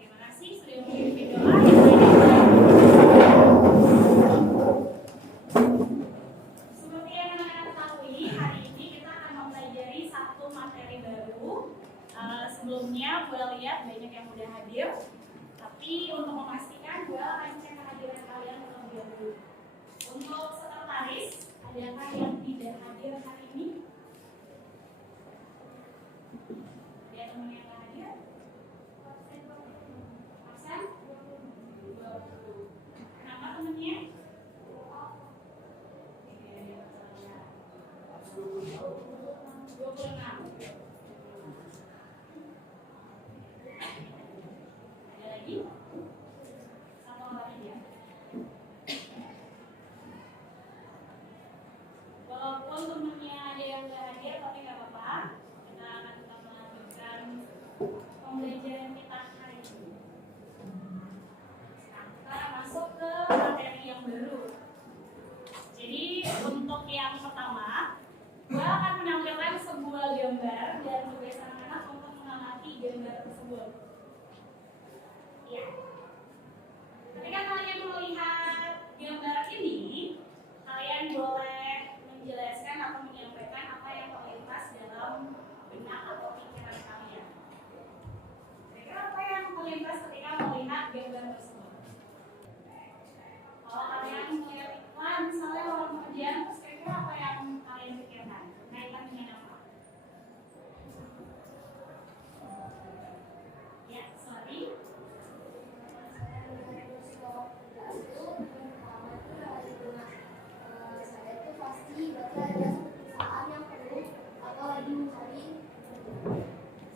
Terima kasih sudah mengirim doa. Seperti yang anda ketahui, hari ini kita akan mempelajari satu materi baru. Sebelumnya, gue lihat banyak yang udah hadir, tapi untuk memastikan, gue akan cek kehadiran kalian terlebih dahulu. Untuk sekretaris, adakah yang tidak hadir hari ini? Ada teman yang nggak hadir? Absen? 20. Kenapa temennya? 26. Ada lagi? Satu orang aja. Walaupun temennya ada yang nggak hadir, tapi nggak apa-apa. Kita akan tetap melanjutkan pembelajaran kita hari ini. Nah, kita masuk ke materi yang baru. Jadi untuk yang pertama, gue akan menampilkan sebuah gambar dan tugas anak-anak untuk mengamati gambar tersebut. Ya. Ketika kalian melihat gambar ini, kalian boleh menjelaskan atau menyampaikan apa yang terlintas dalam benak atau pikiran kalian. Kira-kira apa yang terlintas ketika melihat gambar tersebut? Kalau kalian melihat iklan, misalnya orang pekerjaan, terus kira-kira apa yang kalian pikirkan? Kaitan dengan apa? Ya, sorry.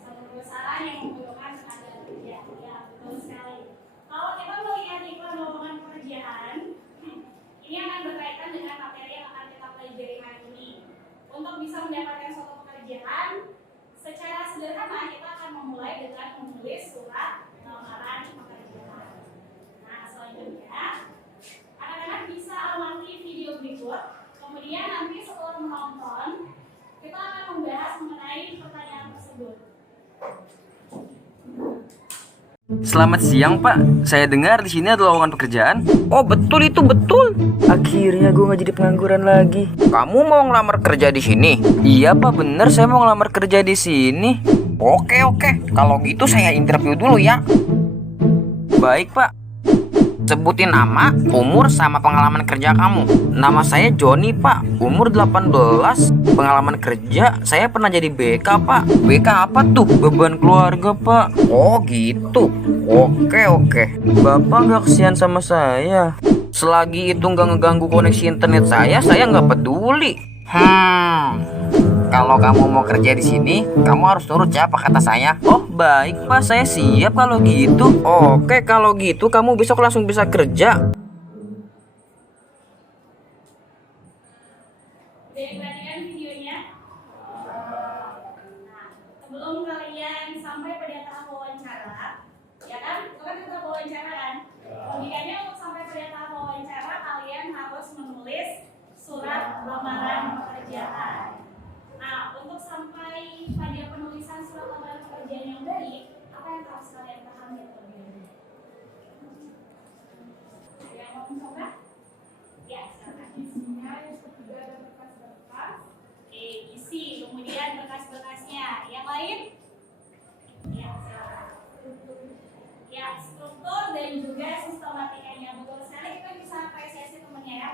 Satu perusahaan yang membutuhkan tenaga kerja, ya betul sekali. Kalau kita melihat iklan lowongan pekerjaan, ini akan berkaitan dengan materi yang akan kita pelajari hari ini. Untuk bisa mendapatkan suatu pekerjaan, secara sederhana kita akan memulai dengan menulis surat lamaran pekerjaan. Nah, selanjutnya anak-anak bisa amati video berikut. Kemudian nanti setelah menonton, kita akan membahas mengenai pertanyaan tersebut. Selamat siang Pak, saya dengar di sini ada lowongan pekerjaan. Oh betul itu betul. Akhirnya gue nggak jadi pengangguran lagi. Kamu mau ngelamar kerja di sini? Iya Pak, bener saya mau ngelamar kerja di sini. Oke. Kalau gitu saya interview dulu ya. Baik Pak. Sebutin nama, umur, sama pengalaman kerja kamu. Nama saya Joni Pak, umur 18. Pengalaman kerja, saya pernah jadi BK Pak. BK apa tuh? Beban keluarga Pak. Oh gitu. Oke. Bapak nggak kesian sama saya? Selagi itu nggak ngeganggu koneksi internet saya nggak peduli. Kalau kamu mau kerja di sini, kamu harus nurut ya apa kata saya. Oh baik Pak, saya siap kalau gitu. Oke, kalau gitu kamu besok langsung bisa kerja. Perhatikan videonya. Nah, sebelum kalian sampai pada tahap wawancara, ya kan? Itu kan kita wawancara kan? Logikanya untuk sampai pada tahap wawancara, kalian harus menulis surat lamaran pekerjaan. Nah, untuk sampai pada penulisan surat lamaran pekerjaan yang baik, apa yang harus kalian pahami terlebih dahulu? Ada yang mau mencoba? Ya, silakan. Isinya yang ketiga ada berkas-berkas. Isi, kemudian berkas-berkasnya. Yang lain? Ya, silakan. Ya, struktur dan juga sistematikanya. Betul sekali, kita bisa apresiasi temannya ya.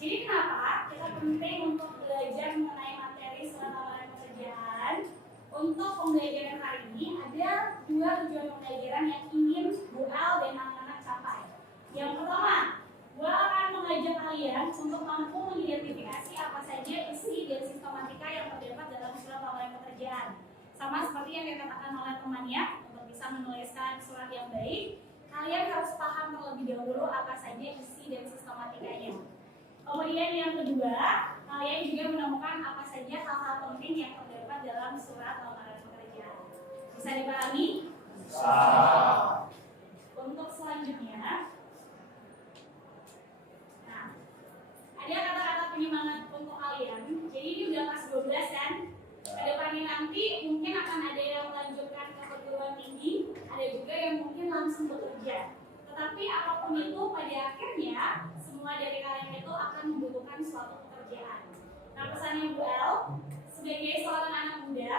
Jadi kenapa kita penting untuk belajar mengenai materi surat lamaran pekerjaan? Untuk pembelajaran hari ini ada dua tujuan pembelajaran yang ingin Bu Al dan anak-anak capai. Yang pertama, Bu Al akan mengajak kalian untuk mampu mengidentifikasi apa saja isi dan sistematika yang terdapat dalam surat lamaran pekerjaan. Sama seperti yang dikatakan oleh temannya, untuk bisa menuliskan surat yang baik, kalian harus paham terlebih dahulu apa saja isi dan sistematikanya. Kemudian yang kedua, kalian juga menemukan apa saja hal-hal penting yang terdapat dalam surat lamaran pekerjaan. Bisa dipahami? Bisa. Untuk selanjutnya, nah, ada kata-kata penyemangat untuk kalian. Jadi ini udah kelas 12 kan? Kedepannya nanti mungkin akan ada yang melanjutkan ke perguruan tinggi, ada juga yang mungkin langsung bekerja. Tetapi apapun itu pada akhirnya semua dari kalian itu akan membutuhkan suatu pekerjaan. Nah, pesannya Bu El sebagai seorang anak muda,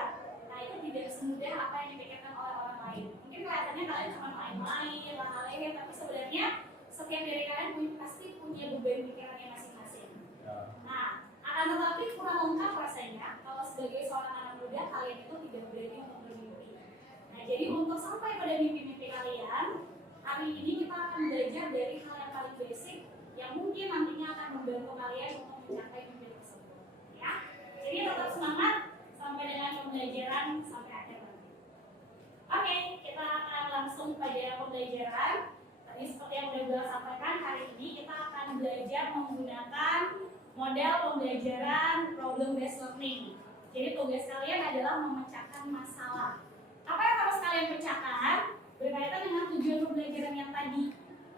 nah itu tidak semudah apa yang dipikirkan oleh orang lain. Mungkin kelihatannya kalian cuma main-main, hal-hal tapi sebenarnya setiap dari kalian pasti punya beban pikirannya masing-masing. Nah, akan tetapi kurang lengkap rasanya kalau sebagai seorang anak muda kalian itu tidak berani untuk bermimpi. Nah, jadi untuk sampai pada mimpi-mimpi kalian, hari ini kita akan belajar dari hal yang paling basic yang mungkin nantinya akan membantu kalian untuk mencapai mimpi tersebut. Ya, jadi tetap semangat sampai dengan pembelajaran sampai akhir nanti. Oke, kita akan langsung pada pembelajaran. Tadi seperti yang sudah gue sampaikan, hari ini kita akan belajar menggunakan model pembelajaran problem based learning. Jadi tugas kalian adalah memecahkan masalah. Apa yang harus kalian pecahkan? Berkaitan dengan tujuan pembelajaran yang tadi.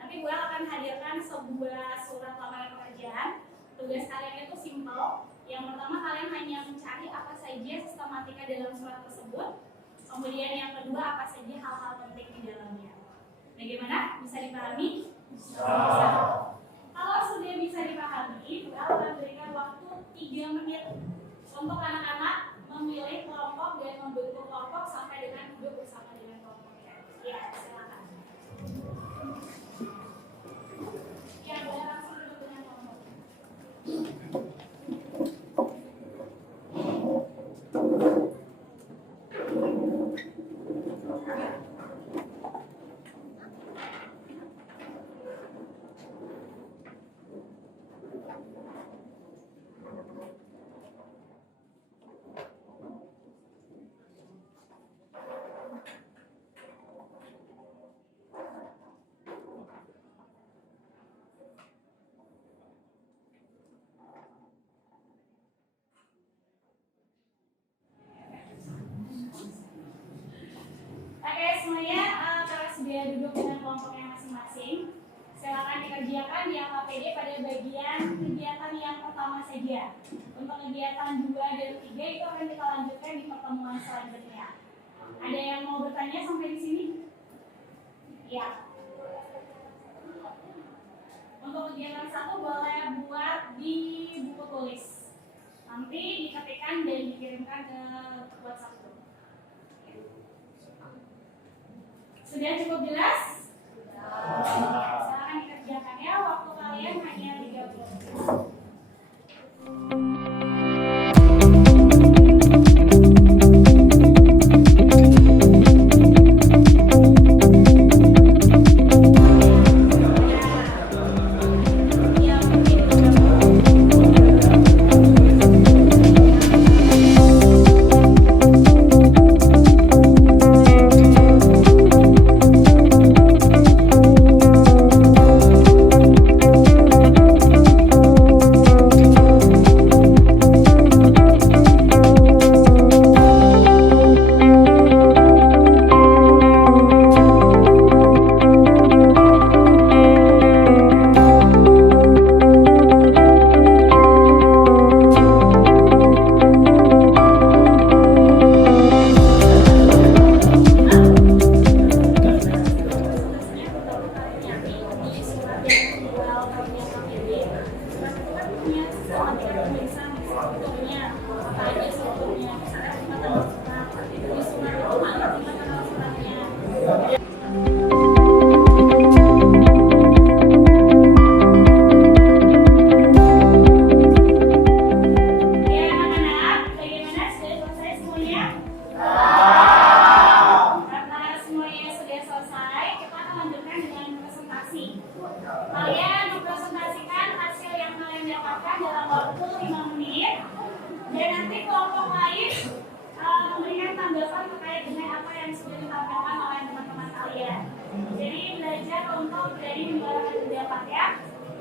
Nanti gue akan hadirkan sebuah surat lamaran pekerjaan. Tugas kalian itu simple. Yang pertama kalian hanya mencari apa saja sistematika dalam surat tersebut. Kemudian yang kedua apa saja hal-hal penting di dalamnya. Bagaimana? Bisa dipahami? Bisa. Kalau sudah bisa dipahami, gue akan berikan waktu 3 menit untuk anak-anak memilih kelompok dan membentuk kelompok sampai dengan duduk bersama dengan kelompoknya. Ya, silakan. Ya, boleh langsung duduk dengan kelompok. Oke, semuanya kalau sudah duduk dengan kelompoknya masing-masing, silakan dikerjakan di KPD pada bagian kegiatan yang pertama saja. Untuk kegiatan 2 dan 3 itu akan kita lanjutkan di pertemuan selanjutnya. Ada yang mau bertanya sampai di sini? Ya. Untuk kegiatan 1 boleh buat di buku tulis. Nanti diketikkan dan dikirimkan ke WhatsApp group. Sudah cukup jelas? Silakan dikerjakan ya, waktu kalian hanya 30 menit. ditampilkan oleh teman-teman kalian. Jadi belajar untuk berani mengeluarkan pendapat ya.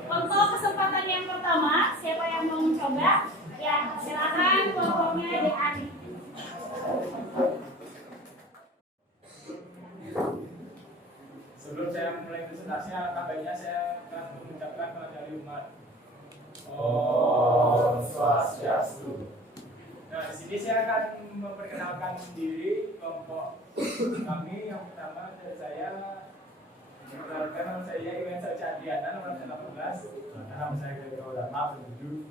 Untuk kesempatan yang pertama, siapa yang mau mencoba? Ya, silakan kelompoknya adik-adik. Sebelum saya mulai presentasi, alangkah baiknya saya akan mengucapkan kepada umat. Om Swastiastu. Nah, di sini saya akan memperkenalkan diri kelompok kami. Yang pertama dari saya, perkenalkan nama saya Iwan Saja Adriana, nomor 18. Nama saya Gregor Dharma, 7.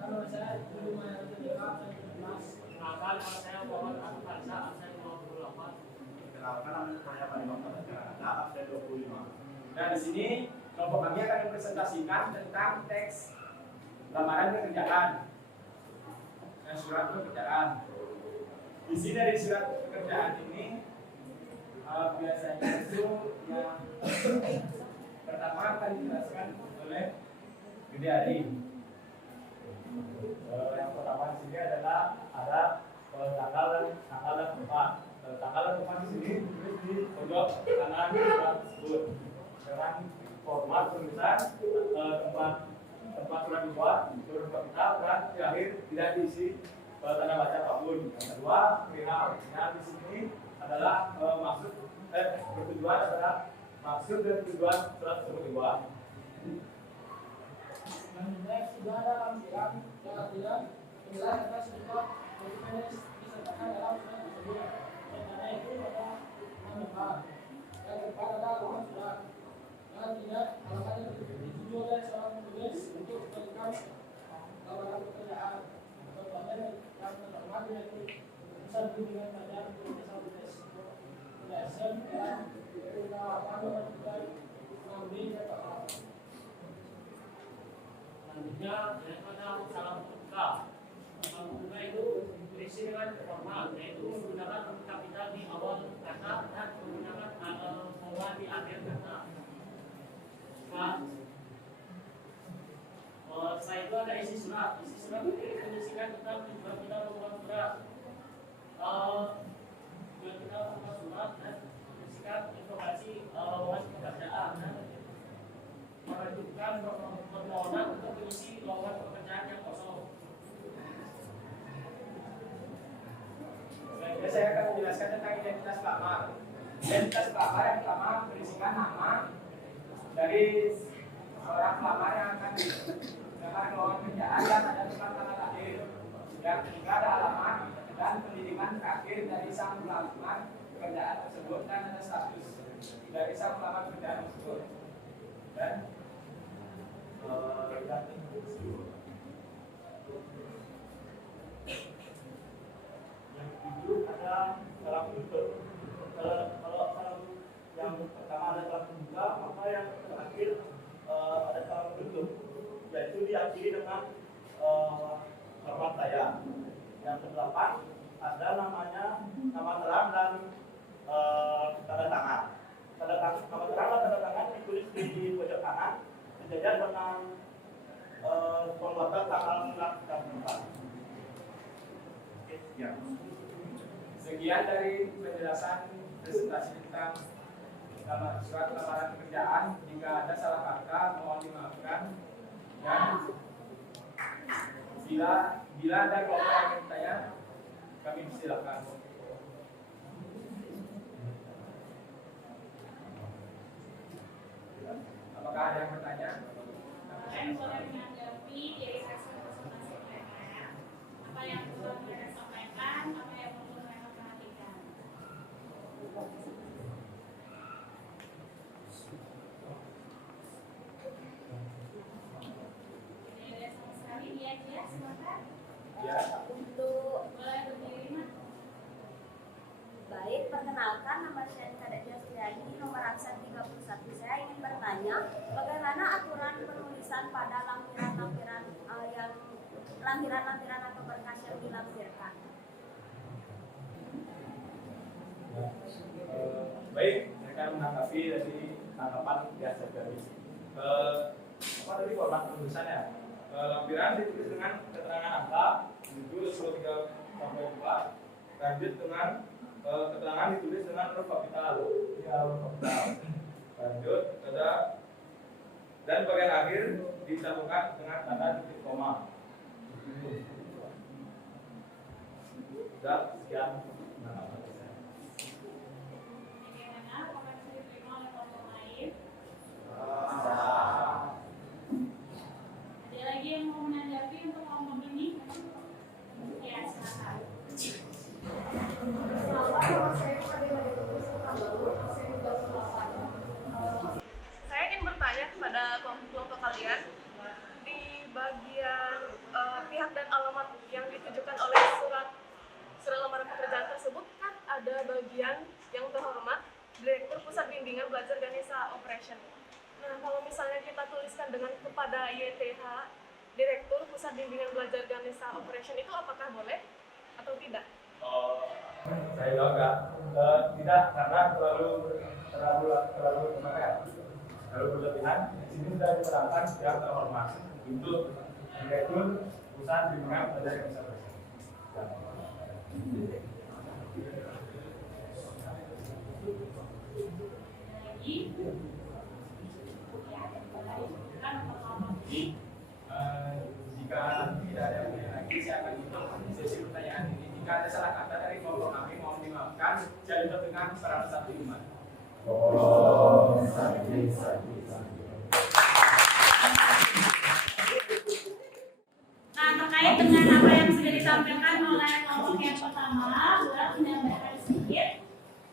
Nama saya Guru Maya Tadeka, saya 17. Kenalkan nama saya Muhammad Arif Farsa, saya 28. Perkenalkan nama saya Panino Tadeka, saya 25. Nah, di sini kelompok kami akan mempresentasikan tentang teks lamaran pekerjaan dan surat pekerjaan. Isi dari surat pekerjaan ini biasanya itu yang pertama akan dijelaskan oleh Gede Ari. Yang pertama di sini adalah ada tanggal dan tempat. Tanggal dan tempat di sini ditulis di pojok kanan surat tersebut dengan format tulisan tempat surat dibuat, surat kita dan di akhir tidak diisi tanda baca apapun. Yang kedua, perihal. Nah, di sini adalah bertujuan adalah maksud dan tujuan surat tersebut dibuat. Next, sudah ada lampiran yang artinya penilaian atas sebuah dokumen disertakan dalam surat tersebut. Karena itu ada nama. Yang keempat ada alamat surat. Yang artinya alamat yang dituju oleh seorang penulis untuk memberikan lamaran pekerjaan. Contohnya yang terhormat yaitu urusan bimbingan pelajar untuk desa tulis. PSM dan penawaran nomor 3 6B Jakarta. Selanjutnya yang ada salam terbuka. Salam terbuka itu berisi dengan formal, yaitu menggunakan huruf kapital di awal kata dan menggunakan bahwa di akhir kata. Setelah itu ada isi surat. Isi surat itu berisikan tentang tujuan kita membuat surat. Tujuan kita membuat surat dan berisikan informasi lowongan pekerjaan. Menentukan permohonan untuk mengisi lowongan pekerjaan yang kosong. Selanjutnya saya akan menjelaskan tentang identitas pelamar. Identitas pelamar yang pertama berisikan nama dari seorang pelamar yang akan dilamar lowongan pekerjaan dan ada tempat tanggal lahir. Yang ketiga ada alamat dan pendidikan terakhir dari sang pelamar pekerjaan tersebut dan ada status dari sang pelamar pekerjaan tersebut. Dan yang tujuh ada salam tutup. Kalau salam yang pertama ada salam terbuka, maka yang terakhir ada salam tutup, yaitu diakhiri dengan hormat saya. Yang kedelapan ada namanya nama terang dan tanda tangan. Nama terang dan tanda tangan ditulis di pojok kanan, sejajar dengan pembuatan tanggal 4. ya. Sekian dari penjelasan presentasi tentang surat lamaran pekerjaan. Jika ada salah kata mohon dimaafkan. Dan bila ada kelompok yang bertanya, kami silakan. Apakah ada yang bertanya? Kalian boleh menanggapi dari hasil presentasi mereka. Apa yang perlu mereka sampaikan, apa yang perlu mereka perhatikan. Jadi ada sama sekali dia silakan. Ya. Untuk Boleh berdiri Mak. baik, perkenalkan nama saya Kadek Jostriani, nomor absen 31. Saya ingin bertanya, bagaimana aturan penulisan pada lampiran-lampiran atau berkas yang dilampirkan? Baik, mereka menanggapi dari tanggapan biasa dari apa tadi format penulisannya. Lampiran ditulis dengan keterangan angka 7, 23 sampai 4. Lanjut dengan keterangan ditulis dengan huruf kapital. Ya, huruf kapital. Lanjut, ada dan bagian akhir disatukan dengan tanda titik koma. Dan sekian. Bagaimana? Apakah bisa diterima oleh kelompok lain? Ada lagi yang mau menanggapi untuk kelompok ini? Ya, silakan. Saya ingin bertanya kepada kelompok kalian di bagian pihak dan alamat yang ditujukan oleh surat lamaran pekerjaan tersebut kan ada bagian yang terhormat Direktur Pusat Bimbingan Belajar Ganesha Operation. Nah, kalau misalnya kita tuliskan dengan kepada YTH Direktur Pusat Bimbingan Belajar Ganesha Operation itu apakah boleh atau tidak? Saya jawab tidak karena terlalu berlebihan. Di sini sudah diterangkan yang terhormat untuk Direktur Pusat Bimbingan Belajar Ganesha Operation. Lagi? Jika tidak ada yang lagi, saya akan tutup sesi pertanyaan ini. Jika ada salah kata dari kelompok kami, mohon dimaafkan. Saya tutup dengan salam satu iman. Nah, terkait dengan apa yang sudah disampaikan oleh kelompok yang pertama, buat menambahkan sedikit.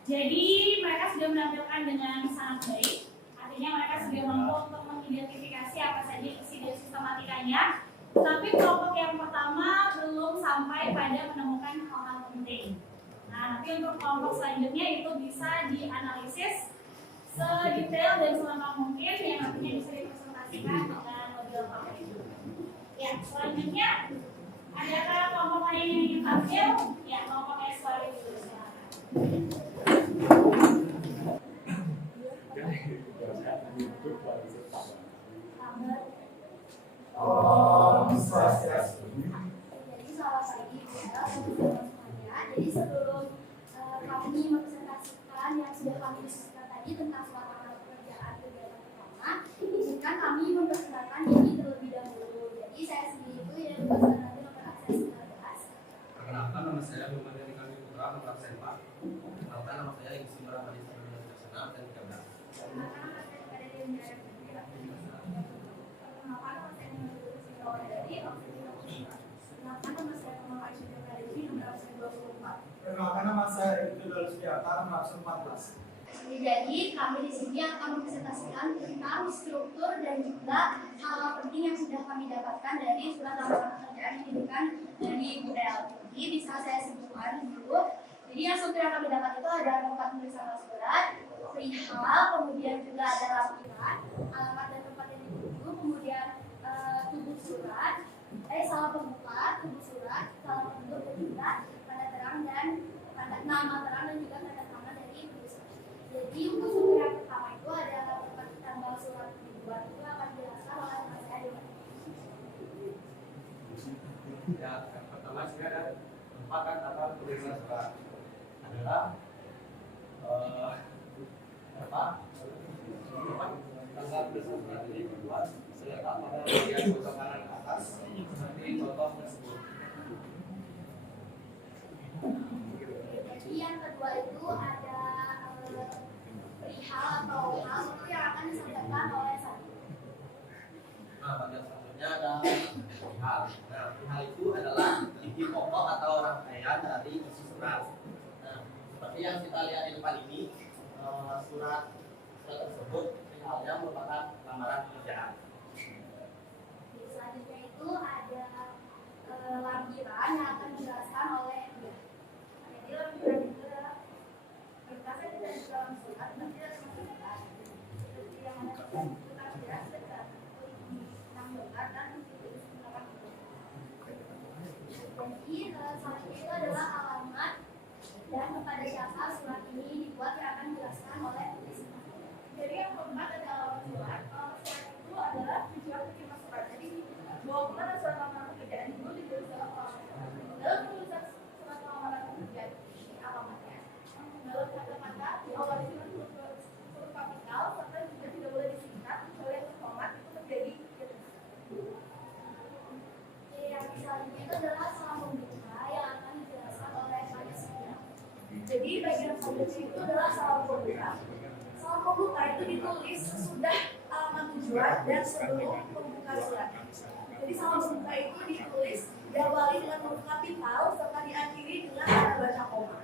Jadi mereka sudah menampilkan dengan sangat baik. Artinya mereka sudah mampu untuk mengidentifikasi apa saja isi dari sistematikanya. Tapi kelompok yang pertama belum sampai pada menemukan hal-hal penting. Nah, nanti untuk kelompok selanjutnya itu bisa dianalisis sedetail dan selengkap mungkin yang nantinya bisa dipresentasikan dengan lebih lengkap. Ya, selanjutnya adakah kelompok lain yang ingin tampil? Ya, kelompok S-Wari dulu silakan. Jadi selamat pagi semuanya. Jadi sebelum kami mempresentasikan yang sudah kami diskusikan tadi tentang surat lamaran pekerjaan kegiatan pertama, izinkan kami memperkenalkan diri terlebih dahulu. Jadi saya sendiri itu yang berasal dari nomor akses 19. Perkenalkan, nama saya Muhammad Yani Kami Putra, nomor absen 4. Perkenalkan, nama saya Igusti Murahmadi Sarjana Nasional dan 13. Perkenalkan, nama saya kepada Dewi Nara Putri, perkenalkan, nama saya Nurul Sinawa dari absen 34. Perkenalkan, nama saya Muhammad Aisyah Dewi nomor absen 24. Perkenalkan, nama saya Ibtu Dalus Biata, nomor absen 14. Jadi kami di sini akan mempresentasikan tentang struktur dan juga hal-hal penting yang sudah kami dapatkan dari surat lamaran pekerjaan yang diberikan dari Bu El. Jadi bisa saya sebutkan dulu. Jadi yang struktur yang kami dapat itu ada tempat tulisan surat, perihal, kemudian juga ada lampiran, alamat dan tempat yang dituju, kemudian tubuh surat, salah pembuka, tubuh surat, salah penutup dan juga tanda terang dan nama terang dan juga tanda tangan dari tulisan. Jadi untuk struktur yang pertama itu ada tempat tanggal surat dibuat itu akan dijelaskan oleh Mas Adi. Ya, yang pertama sih ada tempat kan tata tulisan surat adalah tanggal tulisan surat ini dibuat terletak pada bagian potongan atas seperti contoh tersebut. Jadi yang kedua itu ada perihal atau hal itu yang akan disampaikan oleh satu. Nah, bagian selanjutnya ada perihal. Nah, perihal itu adalah inti pokok atau rangkaian dari isi surat. Nah, seperti yang kita lihat di depan ini, surat tersebut perihalnya merupakan lamaran pekerjaan. Di selanjutnya itu ada lampiran yang akan dijelaskan oleh dia. Jadi lampiran itu adalah berkasnya tidak di dalam surat, tapi dalam surat. Seperti yang ada itu lampiran sudah ditambahkan dan dituliskan. Jadi selanjutnya itu adalah alamat dan kepada siapa surat ini dibuat yang akan dijelaskan oleh tulisan. Jadi yang keempat ada alamat surat. Alamat surat itu adalah tujuan penerima surat. Jadi bahwa kemana surat lamaran pekerjaan itu ditulis dalam alamat surat. Dalam tulisan surat lamaran pekerjaan ini alamatnya sesudah alamat tujuan dan sebelum pembuka surat. Jadi sama pembuka itu ditulis diawali dengan huruf kapital serta diakhiri dengan tanda baca koma.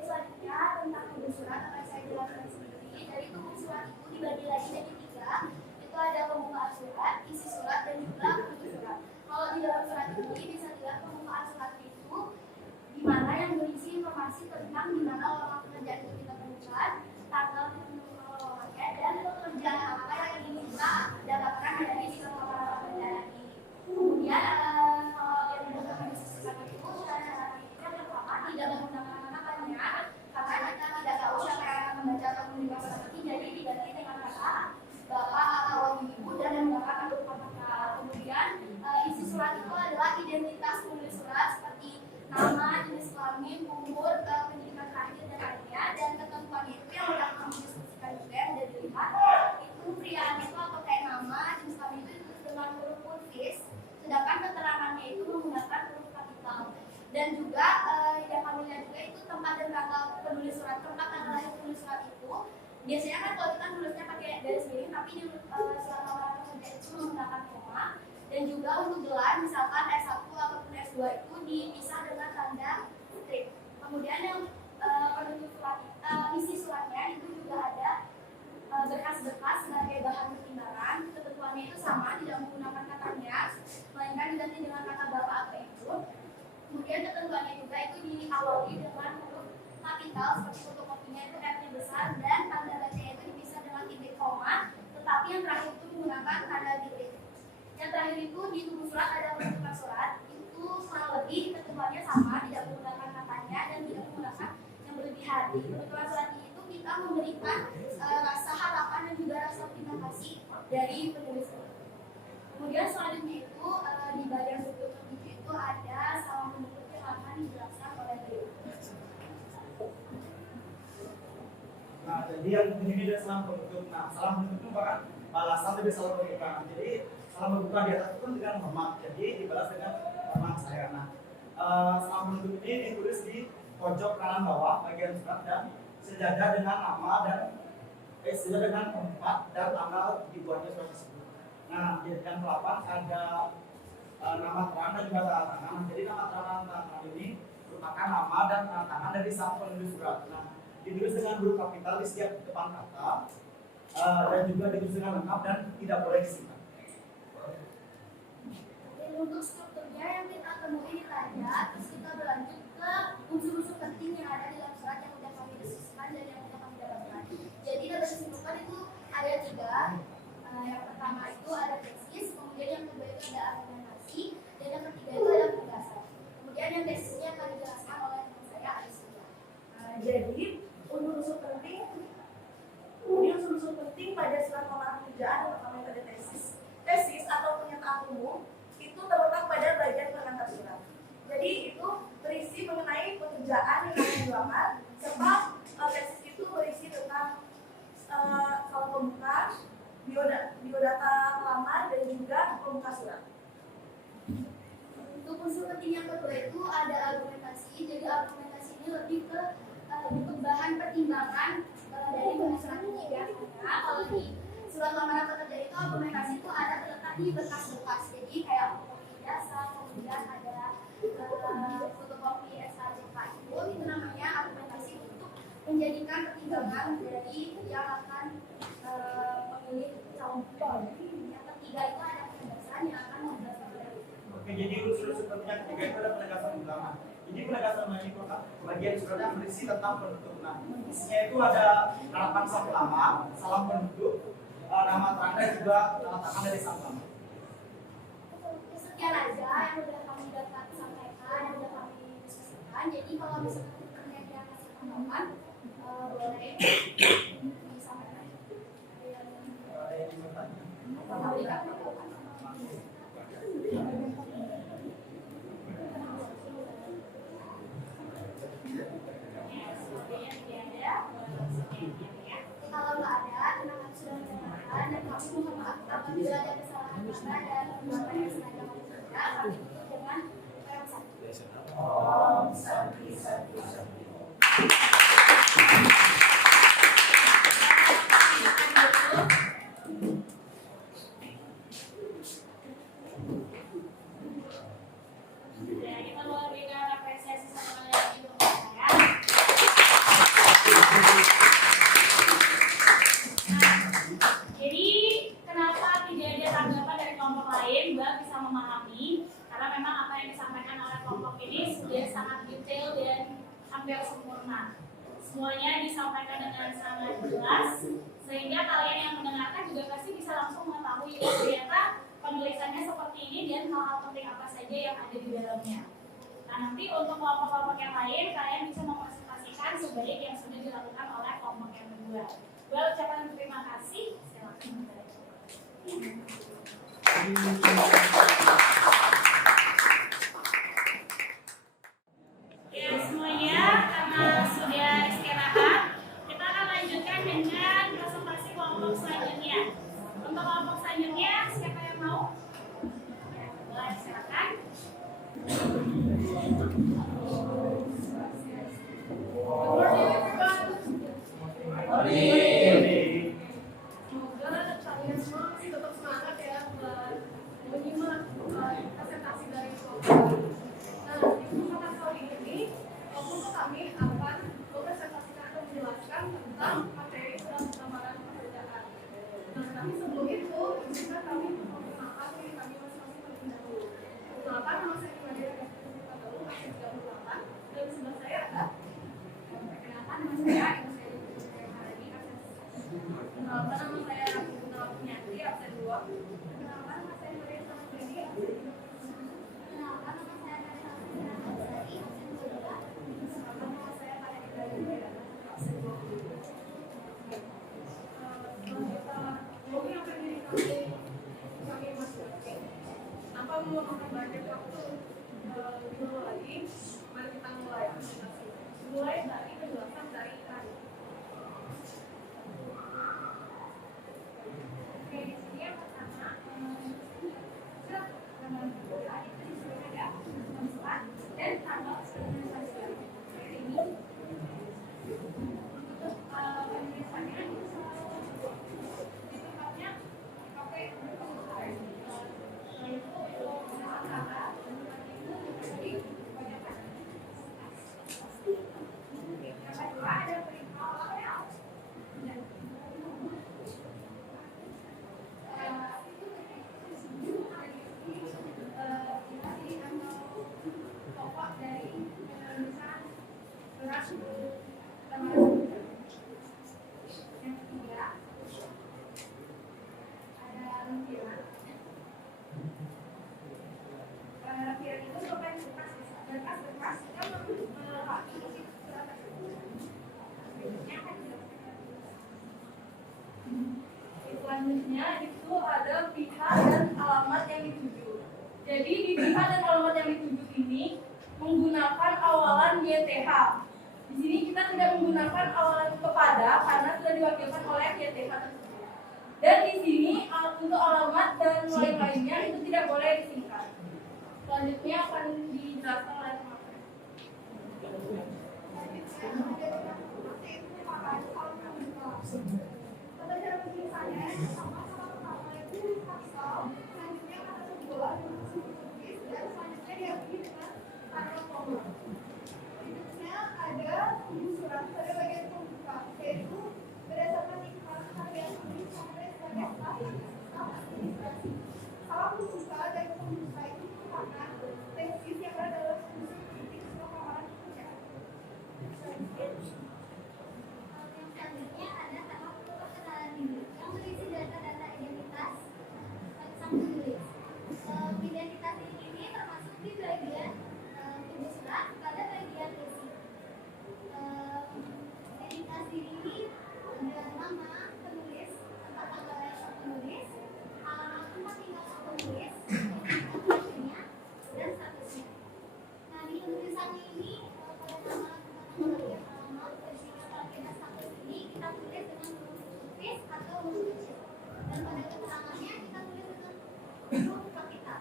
Selanjutnya tentang tubuh surat akan saya jelaskan sendiri. Dari tubuh surat itu dibagi lagi jadi 3. Itu ada pembukaan surat, isi surat, dan juga penutup surat. Kalau di dalam surat ini bisa dilihat pembukaan surat itu di mana yang berisi informasi tentang di mana lowongan pekerjaan itu kita temukan, tanggal penentuan lowongannya, dan pekerjaan apa yang ingin kita dapatkan dari lowongan pekerjaan ini. Kemudian kalau yang menggunakan surat itu syarat-syaratnya yang pertama tidak menggunakan kata-katanya, karena kita tidak tahu siapa yang akan membaca atau menerima surat ini, jadi diganti dengan kata bapak atau ibu dan yang menggunakan kata. Kemudian isi surat itu adalah identitas penulis surat seperti nama, jenis kelamin, umur, pendidikan terakhir dan lainnya, dan ketentuannya itu yang sudah kami diskusikan juga yang sudah dilihat itu prianya itu atau kayak nama, jenis kelamin itu ditulis dengan huruf kursis, sedangkan keterangannya itu menggunakan huruf kapital. Dan juga yang kami lihat juga itu tempat dan tanggal penulis surat, tempat tanggal lahir penulis surat itu biasanya kan kalau kita nulisnya pakai garis miring, tapi di surat lamaran kerja itu menggunakan koma. Dan juga untuk gelar misalkan S1 ataupun S2 itu dipisah dengan tanda strip. Kemudian yang penutup surat, isi suratnya itu juga ada berkas-berkas sebagai bahan pertimbangan. Ketentuannya itu sama, tidak menggunakan katanya, melainkan diganti dengan kata bapak atau ibu. Kemudian ketentuannya juga itu diawali dengan huruf kapital seperti fotokopinya itu F-nya besar dan tanda bacanya itu dipisah dengan titik koma, tetapi yang terakhir itu menggunakan tanda titik. Yang terakhir itu di tubuh surat ada penutupan surat, itu kurang lebih ketentuannya sama, tidak menggunakan katanya dan tidak menggunakan yang berlebihan. Di penutupan surat itu kita memberikan rasa harapan dan juga rasa terima kasih dari penulis surat. Kemudian selanjutnya itu di bagian berikutnya itu ada salam penutup yang akan dijelaskan oleh beliau. Nah, jadi yang ini ada salam penutup. Nah, salam penutup itu bahkan balasan dari salam pembukaan. Jadi salam pembukaan di atas itu kan dengan hormat. Jadi dibalas dengan hormat saya. Nah, salam penutup ini ditulis di pojok kanan bawah bagian surat dan sejajar dengan nama dan sejajar dengan tempat dan tanggal dibuatnya surat tersebut. Nah, di yang 8 ada nama terang dan juga tanda tangan. Jadi nama terang dan tanda tangan ini merupakan nama dan tanda tangan dari sang penulis surat. Nah, ditulis dengan huruf kapital di setiap depan kata dan juga ditulis dengan lengkap dan tidak boleh disingkat. Untuk strukturnya yang kita temui di tanda, terus kita berlanjut ke unsur-unsur penting yang ada di dalam surat yang sudah kami diskusikan dan yang sudah kami dapatkan. Jadi dapat disimpulkan itu ada 3. Yang pertama itu ada tesis, kemudian yang kedua itu ada argumentasi, dan yang ketiga itu ada penjelasan. Kemudian yang tesisnya akan dijelaskan oleh teman saya Aisyah. Jadi unsur-unsur penting, kemudian unsur-unsur penting pada surat lamaran pekerjaan yang pertama itu ada tesis. Tesis atau pernyataan umum itu terletak pada bagian pengantar surat. Jadi itu berisi mengenai pekerjaan yang akan dilamar, serta tesis itu berisi tentang kalau pembuka, biodata lamar dan juga pembuka surat. Untuk unsur penting yang kedua itu ada argumentasi. Jadi argumentasi ini lebih ke untuk bahan pertimbangan dari penulis surat ini biasanya. Kalau di surat lamaran pekerjaan itu argumentasi itu ada terletak di berkas-berkas. Jadi kayak fotokopi jasa, kemudian ada fotokopi SKCK itu namanya argumentasi untuk menjadikan pertimbangan dari yang akan memilih calon penulis. Yang ketiga itu ada penjelasan yang akan menjelaskan. Oke, jadi unsur-unsur penting yang ketiga itu ada penegasan utama. Jadi penegasan utama itu bagian suratnya berisi tentang penutup. Nah, isinya itu ada harapan sang pelamar, salam penutup, nama terang dan juga tanda tangan dari sang pelamar. Sekian aja yang sudah kami dapat sampaikan, yang sudah kami diskusikan. Jadi kalau misalkan terkait yang kasih tanggapan, boleh disampaikan. Ada yang ingin bertanya? Memberikan tanggapan. Kalau nggak ada, terima kasih sudah mendengarkan dan kami mohon maaf apabila ada kesalahan kata dan perbuatan yang sengaja kami kerja. Kami tutup dengan Om Santi Santi Santi. hampir sempurna. Semuanya disampaikan dengan sangat jelas, sehingga kalian yang mendengarkan juga pasti bisa langsung mengetahui ternyata penulisannya seperti ini dan hal-hal penting apa saja yang ada di dalamnya. Nah, nanti untuk kelompok-kelompok yang lain, kalian bisa mempresentasikan sebaik yang sudah dilakukan oleh kelompok yang kedua. Gue ucapkan terima kasih. Silakan. Ya semuanya, karena sudah istirahat, kita akan lanjutkan dengan presentasi kelompok selanjutnya. Untuk kelompok selanjutnya, siapa yang mau? Boleh, silakan. Semoga kalian semua masih tetap semangat ya buat menyimak presentasi dari kelompok. Nah, di kesempatan kali ini, kelompok kami akan mempresentasikan atau menjelaskan tentang materi surat lamaran pekerjaan. Nah, tapi sebelum itu, izinkan kami memperkenalkan diri kami masing-masing terlebih dahulu. Perkenalkan, nama saya Nadia Gatot masih 38, dan di sebelah saya ada. Perkenalkan, nama saya Kenalkan, nama saya Raffi Punyati, absen 2. Kenalkan, nama saya Maria Samsudini, absen 3. Kenalkan, nama saya Karina Sari, absen 2. Kenalkan, nama saya Karina Sari, absen 2. Setelah kita akan kami masing-masing tanpa memakan banyak waktu dulu lagi, mari kita mulai presentasi. Mulai dari penjelasan dari tadi. Oke, di sini yang pertama, surat lamaran pekerjaan itu disuruh ada tempat dan tanggal penulisan ini. Untuk penulisannya itu di tempatnya pakai perusahaan. Yaitu kata itu kebanyakan. Yang kedua ada perihal layout. Pokok dari penulisan surat lamaran. Yang ketiga ada lampiran. Lampiran itu merupakan berkas-berkas yang melengkapi isi surat tersebut. Berikutnya akan dijelaskan. Selanjutnya itu ada pihak dan alamat yang dituju. Jadi di pihak dan alamat yang dituju ini menggunakan awalan YTH. Di sini kita tidak menggunakan awalan kepada karena sudah diwakilkan oleh YTH tersebut. Dan di sini untuk alamat dan lain-lainnya itu tidak boleh disingkat. Selanjutnya akan dijelaskan oleh teman-teman. Cara penulisannya sama-sama itu pasal, selanjutnya kata sebuah tulis dan selanjutnya diakhiri dengan tanda koma. Berikutnya ada surat pada bagian pembuka, yaitu berdasarkan iklan harga tulis sampai sebagai staf administrasi. Salah pembuka dan pembuka itu merupakan tesis yang berada dalam fungsi kritik surat lamaran pekerjaan. Selanjutnya ada tahap perkenalan diri yang berisi data-data identitas sang penulis. Identitas ini termasuk di bagian tubuh surat pada bagian isi. Identitas diri ini ada nama penulis, tempat tanggal lahir sang penulis, alamat tempat tinggal sang penulis, identitasnya, dan statusnya. Nah, di penulisan ini pada nama tempat tanggal lahir, alamat, dan status ini kita tulis dengan huruf tulis atau huruf kecil. Dan pada keterangannya kita tulis dengan huruf kapital.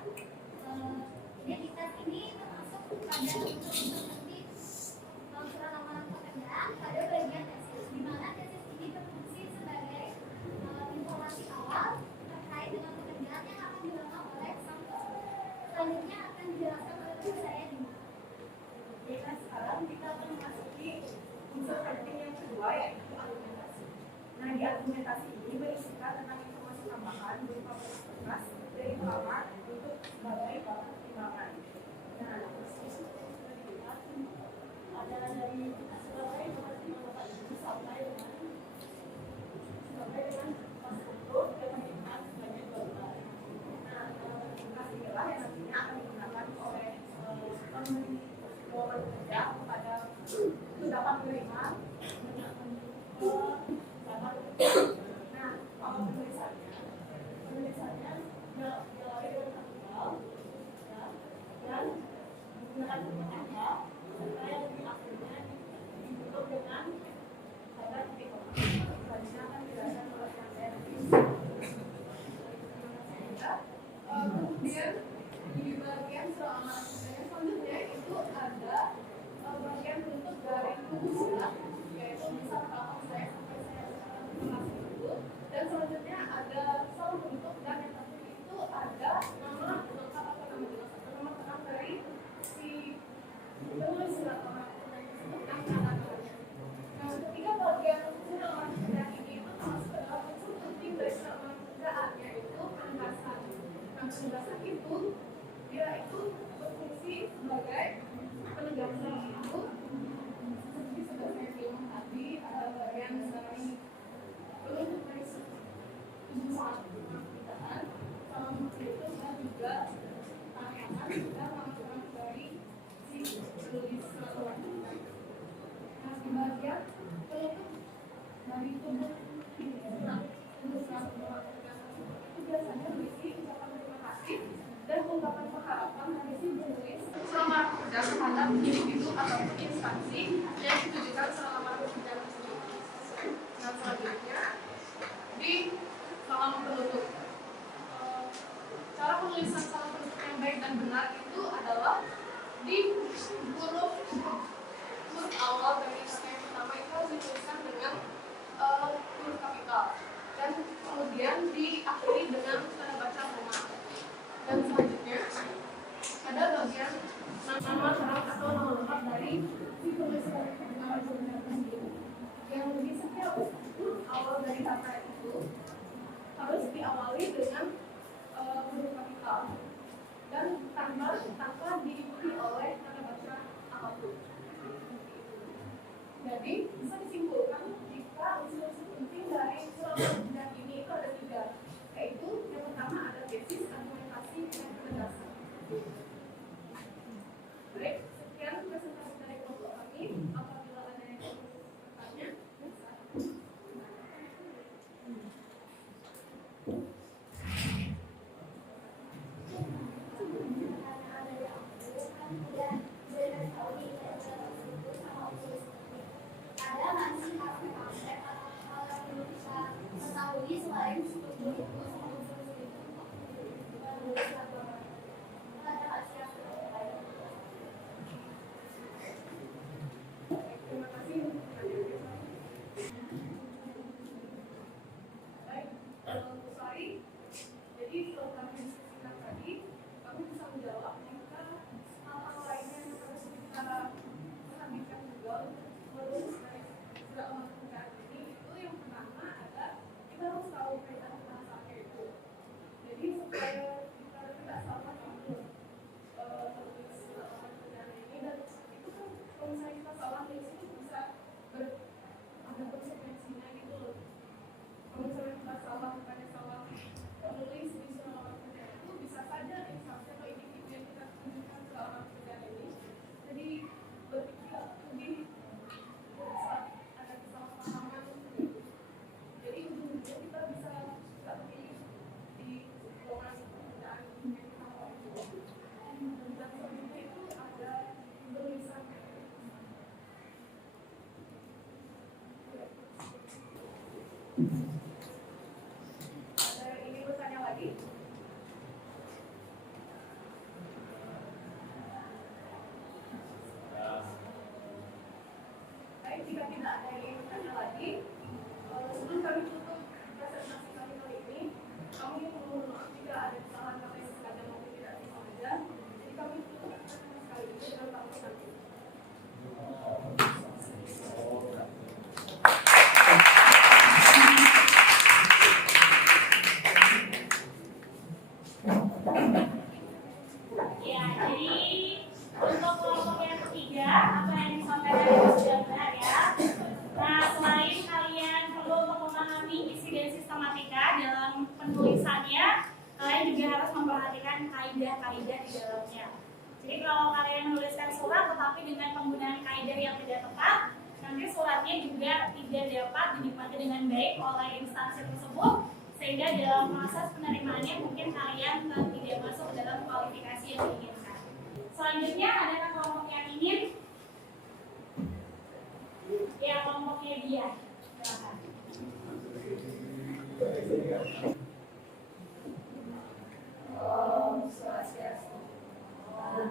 Identitas ini termasuk pada unsur seperti surat lamaran pekerjaan pada bagian tesis, di mana tesis ini berfungsi sebagai informasi awal terkait dengan pekerjaan yang akan dilakukan oleh sang penulis. Selanjutnya akan dijelaskan oleh saya di mana. Dan sekarang kita akan memasuki unsur penting yang kedua, yaitu argumentasi. Nah, di argumentasi ini berisikan tentang informasi tambahan berupa berkas dari pelamar untuk sebagai bahan pertimbangan. Nah, ada dari itu dapat menerima dapat. Nah, kalau penulisannya diawali dengan tanggal dan menggunakan bentuk angka serta yang di akhirnya ditutup dengan tanda titik koma. Selanjutnya akan dijelaskan oleh yang saya nanti. Kemudian di bagian selama selanjutnya itu ada bagian bentuk dari tubuh surat, yaitu bisa pertama saya sampai saya mengasih dulu, dan selanjutnya ada soal bentuk, dan yang terakhir itu ada nama lengkap atau nama jelas atau nama lengkap dari si penulis surat lamaran pekerjaan tersebut dan tanda tangannya. Nah, ketika bagian surat lamaran pekerjaan ini itu termasuk adalah unsur penting dari surat lamaran pekerjaan, yaitu penugasan. Nah, penugasan itu dia itu berfungsi sebagai penegasan itu seperti sudah saya bilang tadi, ada bagian dari bentuk dari tubuh soal pekerjaan sama itu dan juga tantangan dan laporan dari si penulis surat lamaran pekerjaan. Nah, di bagian penutup dari tubuh surat lamaran pekerjaan itu biasanya berisi ucapan terima kasih dan ungkapan pengharapan dari si penulis surat lamaran pekerjaan terhadap individu ataupun instansi yang ditujukan surat lamaran pekerjaan tersebut. Nah, selanjutnya di halaman penutup, cara penulisan salah penutup yang baik dan benar itu adalah di huruf awal dari kata yang pertama itu harus dituliskan dengan huruf kapital dan kemudian diakhiri dengan tanda baca koma. Dan selanjutnya ada bagian nama syarat atau nama lengkap dari si penulis surat lamaran pekerjaan tersebut, yang di setiap huruf awal dari kata itu harus diawali dengan huruf kapital dan tanpa diikuti oleh tanda baca apapun. Jadi bisa disimpulkan jika unsur-unsur penting dari surat pekerjaan ini itu ada 3, yaitu yang pertama ada tesis, argumentasi, dan penegasan. Baik, sekian presentasi dari kelompok kami. Apabila ada yang ingin bertanya, bisa. Ada nggak sih aspek-aspek atau hal yang perlu kita ketahui selain struktur itu, ada nggak sih aspek lain? Terima kasih untuk pertanyaannya. Baik, sorry. Jadi kalau kami diskusikan tadi, kami bisa menjawab jika hal-hal lainnya yang harus kita perhatikan juga untuk melurus dari surat lamaran pekerjaan ini, itu yang pertama ada kita harus tahu kaitan bahasanya itu. Jadi supaya kita tidak salah untuk menulis surat lamaran pekerjaan ini, dan itu kan kalau misalnya kita salah nulis itu bisa ada konsekuensinya gitu loh. Kalau misalnya kita salah, bukannya salah menulis di surat lamaran pekerjaan itu bisa saja instansi atau individu yang kita tunjukkan surat lamaran pekerjaan ini jadi berpikir lebih saat ada kesalahpahaman gitu. Jadi ujung-ujungnya kita bisa tidak terpilih di lowongan pekerjaan yang kita mau itu. Dan selanjutnya itu ada penulisan. Ada yang ingin bertanya lagi? Baik, jika tidak ada yang ingin bertanya lagi, sebelum kami tutup presentasi kami kali ini, kami mohon maaf jika ada kesalahan kata yang sengaja maupun tidak disengaja. Jadi kami tutup presentasi kali ini dengan Pak Kusnadi. Ya, jadi untuk kelompok yang ketiga, apa yang disampaikan itu sudah benar ya. Nah, selain kalian perlu untuk memahami isi dan sistematika dalam penulisannya, kalian juga harus memperhatikan kaidah-kaidah di dalamnya. Jadi kalau kalian menuliskan surat tetapi dengan penggunaan kaidah pelajar yang tidak tepat, nanti suratnya juga tidak dapat dinikmati dengan baik oleh instansi tersebut, sehingga dalam proses penerimaannya mungkin kalian tidak masuk ke dalam kualifikasi yang diinginkan. Selanjutnya adakah kelompok yang ingin? Ya, kelompoknya dia. Silakan.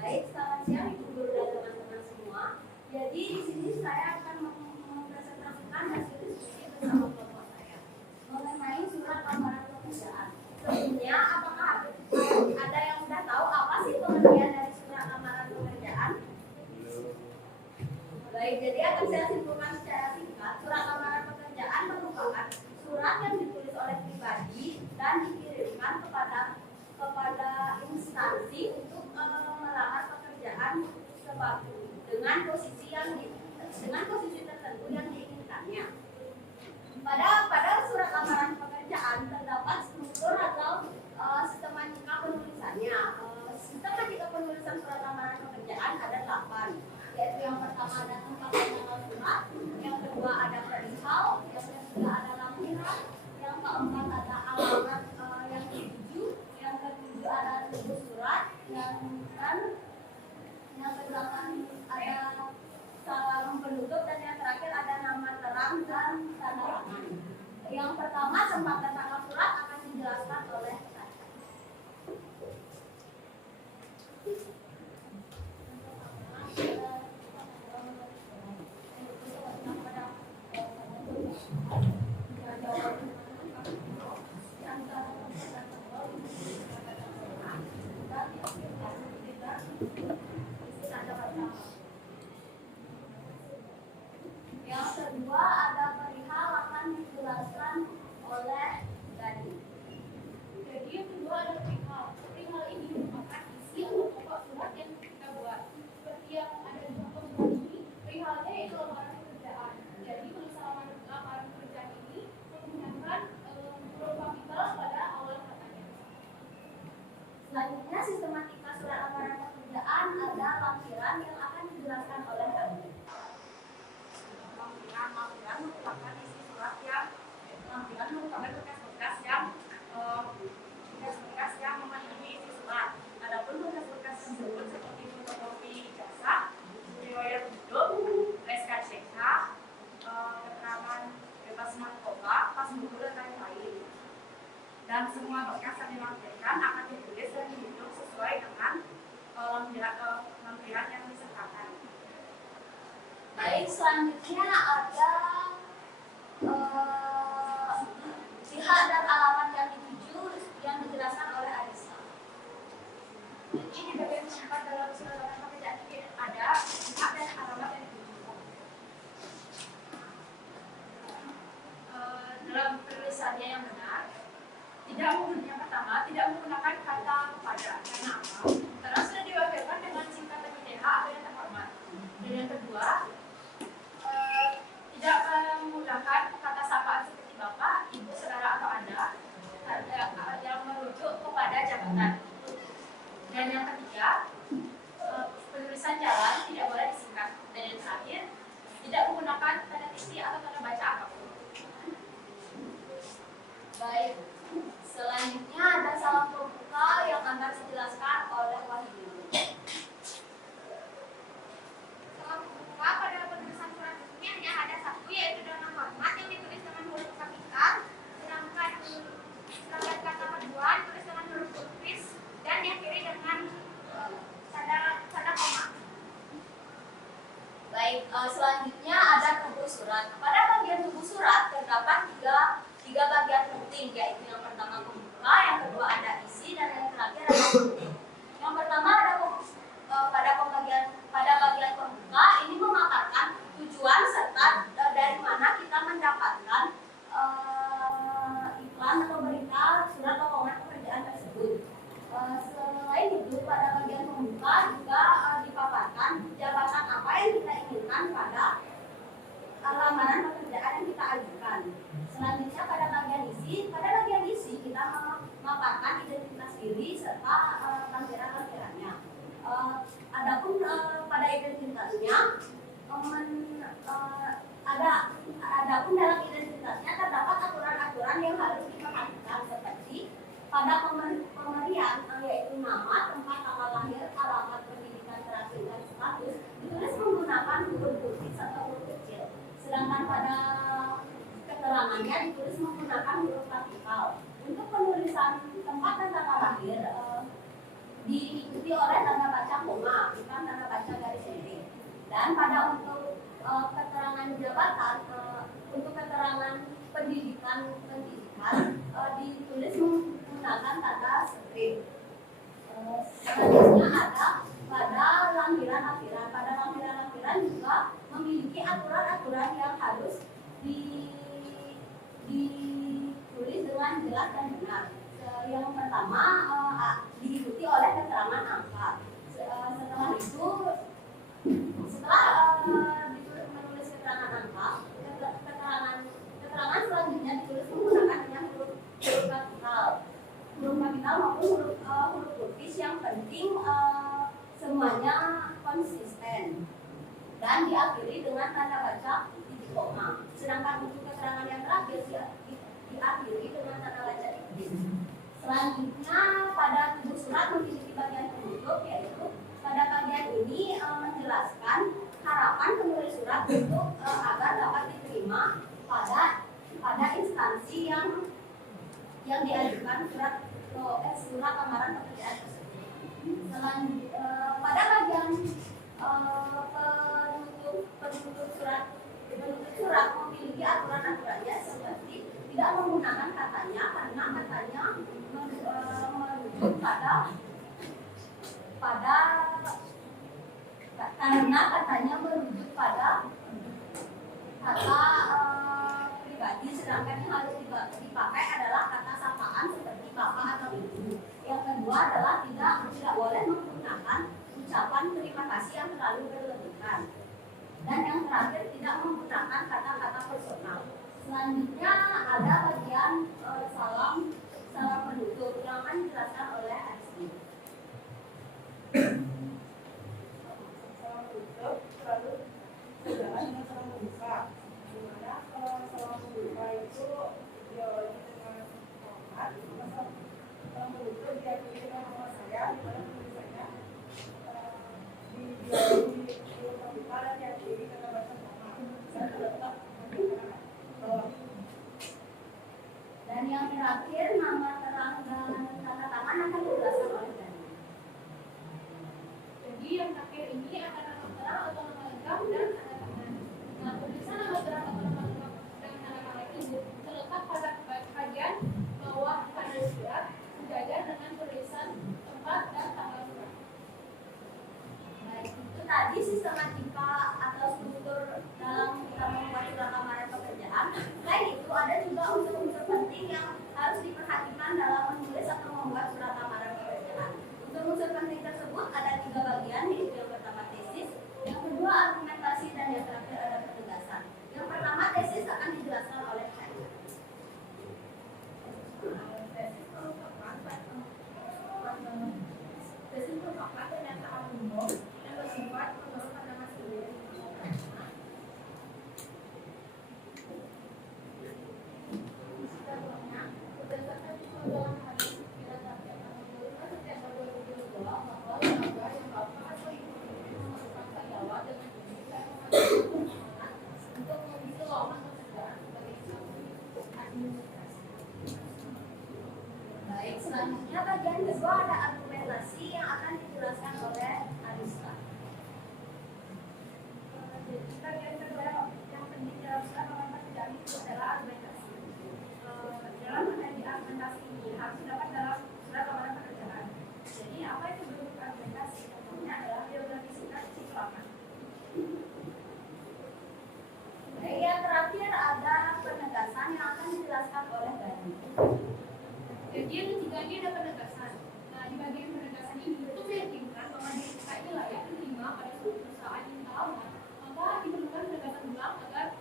Baik, selamat siang Ibu Guru dan teman-teman semua. Jadi di sini saya akan mempresentasikan hasil diskusi bersama kelompok saya mengenai surat lamaran pekerjaan. Sebelumnya, apakah ada yang sudah tahu apa sih pengertian dari surat lamaran pekerjaan? Baik, jadi akan saya simpulkan secara singkat. Surat lamaran pekerjaan merupakan surat yang ditulis oleh pribadi dan dikirimkan kepada instansi untuk melamar pekerjaan sesuatu dengan posisi tertentu yang diinginkannya. Pada surat lamaran pekerjaan terdapat struktur atau sistematika penulisannya. Sistematika penulisan surat lamaran pekerjaan ada 8, yaitu yang pertama ada tempat dan tanggal surat, yang kedua ada perihal, yang ketiga ada lampiran, yang keempat ada alamat yang dituju, yang ketujuh ada tubuh surat, yang kedelapan ada salam penutup, dan yang terakhir ada nama terang dan tanda tangan. Yang pertama tempat dan tanggal surat akan dijelaskan oleh saya. Yang kedua ada perihal akan dijelaskan oleh Gadi. Jadi yang kedua ada perihal. Perihal ini merupakan isi atau pokok surat yang kita buat. Seperti yang ada di contoh surat ini, perihalnya yaitu lamaran pekerjaan. Jadi tulisan lamaran pekerjaan ini menggunakan huruf kapital pada awal katanya. Selanjutnya sistematika surat lamaran pekerjaan ada lampiran yang akan dijelaskan oleh Gadi. Lampiran merupakan isi surat yang merupakan berkas-berkas yang memenuhi isi surat. Adapun berkas-berkas tersebut seperti fotokopi ijazah, riwayat hidup, SKCK, keterangan bebas narkoba, pas buku dan lain-lain. Dan semua berkas yang dilampirkan akan ditulis dan dihitung sesuai dengan lampiran yang disertakan. Baik, selanjutnya ada pihak dan alamat yang dituju yang dijelaskan oleh Arisa. Jadi di bagian keempat dalam surat lamaran pekerjaan ini ada pihak dan alamat yang dituju. Dalam penulisannya yang benar, yang pertama tidak menggunakan kata kepada. Karena apa? Karena sudah diwakilkan dengan singkatan ITH atau yang terhormat. Dan yang kedua, tidak menggunakan kata sapaan seperti bapak, ibu, saudara atau anda yang merujuk kepada jabatan. Dan yang ketiga, penulisan jalan tidak boleh disingkat. Dan yang terakhir, tidak menggunakan tanda tisi atau tanda baca apapun. Baik, selanjutnya ada salam pembuka yang akan dijelaskan oleh Wahyu. Salam pembuka pada penulisan surat ini hanya ada satu, yaitu dengan hormat yang ditulis dengan huruf kapital, sedangkan kata kedua ditulis dengan huruf kursis dan diakhiri dengan tanda koma. Baik, selanjutnya ada tubuh surat. Pada bagian tubuh surat terdapat tiga bagian penting, yaitu yang pertama pembuka, yang kedua ada isi, dan yang terakhir ada penutup. Yang pertama ada pada bagian pembuka ini memaparkan tujuan serta dari mana kita mendapatkan iklan atau berita surat lowongan pekerjaan tersebut. Selain itu pada bagian pembuka juga dipaparkan jabatan apa yang kita inginkan pada lamaran pekerjaan yang kita ajukan. Selanjutnya pada bagian isi kita memaparkan identitas diri serta lampiran-lampirannya. Adapun pada identitas keterangannya ditulis menggunakan huruf kapital. Untuk penulisan tempat dan tanggal lahir diikuti oleh tanda baca koma, bukan tanda baca garis miring. Dan pada untuk keterangan jabatan, untuk keterangan pendidikan ditulis menggunakan tanda strip. Selanjutnya ada pada lampiran-lampiran. Pada lampiran-lampiran juga memiliki aturan-aturan yang harus ditulis dengan jelas dan benar. Yang pertama diikuti oleh keterangan angka. Setelah itu, setelah menulis keterangan angka, keterangan selanjutnya ditulis menggunakan dengan huruf kapital. Huruf kapital maupun huruf kursis, yang penting semuanya konsisten dan diakhiri dengan tanda baca titik koma. Sedangkan untuk keterangan yang terakhir diakhiri dengan tanda baca titik. Selanjutnya pada tubuh surat memiliki bagian penutup, yaitu pada bagian ini menjelaskan harapan penulis surat untuk agar dapat diterima pada instansi yang diajukan surat lamaran pekerjaan tersebut. Pada bagian penutup surat memiliki aturan-aturannya, seperti tidak menggunakan katanya karena katanya merujuk pada kata pribadi, sedangkan yang harus dipakai adalah kata sapaan seperti bapak atau ibu. Yang kedua adalah tidak boleh menggunakan ucapan terima kasih yang terlalu berlebihan. Dan yang terakhir tidak menggunakan kata-kata personal. Selanjutnya ada bagian salam penutup yang akan dijelaskan oleh Aristi. Salam penutup selalu sejalan dengan salam pembuka. Dimana salam pembuka itu diawali dengan hormat. Salam penutup diakhiri dengan nama saya, dimana tulisannya diawali huruf kapital dan diakhiri kata baca hormat. Saya tetap Dan yang terakhir, nama terang dan tanda tangan akan dijelaskan oleh Dani. Jadi yang terakhir ini akan nama terang atau nama lengkap dan tanda tangan. Nah, tulisan nama terang atau nama lengkap dan tanda tangan itu terletak pada bagian bawah pada surat, sejajar dengan tulisan tempat dan tanggal surat. Baik, itu tadi sistematika atau struktur dalam kita membuat surat lamaran pekerjaan. Selain itu, ada juga unsur-unsur penting yang harus diperhatikan dalam menulis atau membuat surat lamaran pekerjaan. Unsur-unsur penting tersebut ada 3 bagian, yaitu yang pertama tesis, yang kedua argumentasi, dan yang terakhir ada penegasan. Yang pertama tesis akan dijelaskan oleh saya. Tesis merupakan pernyataan umum yang bersifat menurut pandangan sendiri. Berdasarkan pengembangan hadis pikiran rakyat tanggal 25 September 2022 bahwa lembaga yang bapak atau ibu memasukkan karyawan dengan pendidikan untuk mengisi lowongan pekerjaan sebagai instansi administrasi. Baik, selanjutnya bagian kedua ada argumentasi yang akan dijelaskan oleh Arista. Jadi bagian kedua yang penting dalam surat lamaran pekerjaan itu adalah argumentasi. Dalam menjadi argumentasi ini harus didapat dalam surat lamaran pekerjaan. Jadi apa itu bentuk argumentasi? Contohnya adalah biografi singkat isi kelaman. Baik, yang terakhir ada penegasan yang akan dijelaskan oleh Dani. Jadi yang ketiga ini ada penegasan. Nah, di bagian penegasan ini untuk meyakinkan bahwa diri kita ini layak diterima pada suatu perusahaan yang kita lamar, maka diperlukan penegasan ulang agar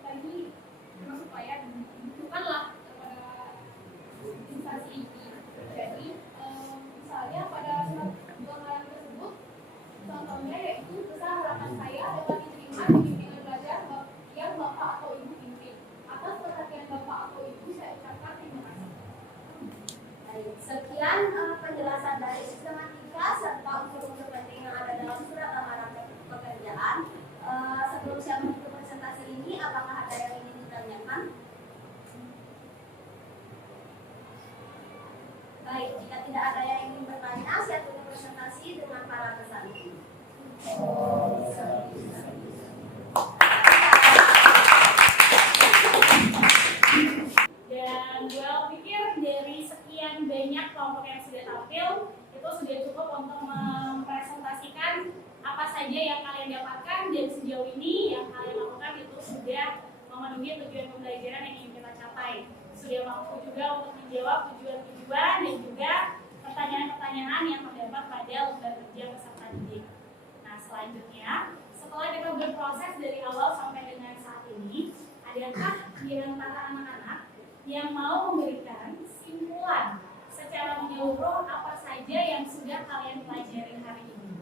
tadi supaya dibutuhkanlah kepada instansi ini. Jadi misalnya pada surat lamaran tersebut, contohnya yaitu besar harapan saya dapat diterima di bimbingan belajar yang bapak atau ibu pimpin. Atas perhatian bapak atau ibu saya ucapkan terima kasih. Baik, sekian penjelasan dari sistematika serta unsur-unsur penting yang ada dalam surat lamaran pekerjaan. Sebelum saya menutup presentasi ini, apa Dan gue pikir dari sekian banyak kelompok yang sudah tampil, itu sudah cukup untuk mempresentasikan apa saja yang kalian dapatkan dan sejauh ini yang kalian lakukan itu sudah memenuhi tujuan pembelajaran yang ingin kita capai. Sudah mampu juga untuk menjawab tujuan-tujuan dan juga pertanyaan-pertanyaan yang terdapat pada lembar kerja peserta didik. Nah, selanjutnya, setelah kita berproses dari awal sampai dengan saat ini, adakah di antara anak-anak yang mau memberikan simpulan secara menyeluruh apa saja yang sudah kalian pelajari hari ini?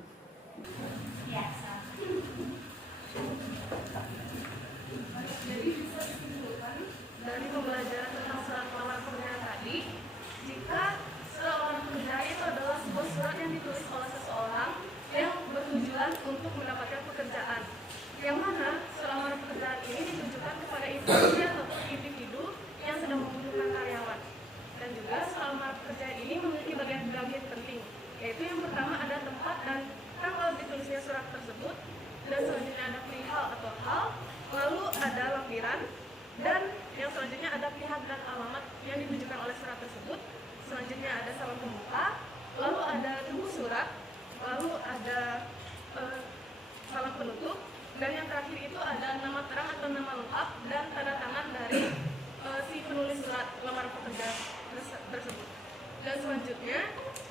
Ya, Jadi bisa disimpulkan dari pembelajaran tentang surat lamaran pekerjaan tadi, jika surat lamaran pekerjaan itu adalah sebuah surat yang ditulis oleh seseorang yang bertujuan untuk mendapatkan pekerjaan, yang mana surat lamaran pekerjaan ini ditujukan kepada instansi ataupun individu yang sedang membutuhkan karyawan. Dan juga surat lamaran pekerjaan ini memiliki bagian-bagian penting, yaitu yang pertama ada tempat dan tanggal ditulisnya surat tersebut, dan selanjutnya ada perihal atau hal, lalu ada lampiran, dan yang selanjutnya ada pihak dan alamat yang ditujukan oleh surat tersebut. Selanjutnya ada salam pembuka, lalu ada tubuh surat, lalu ada salam penutup, dan yang terakhir itu ada nama terang atau nama lengkap dan tanda tangan dari si penulis surat lamaran pekerjaan tersebut. Dan selanjutnya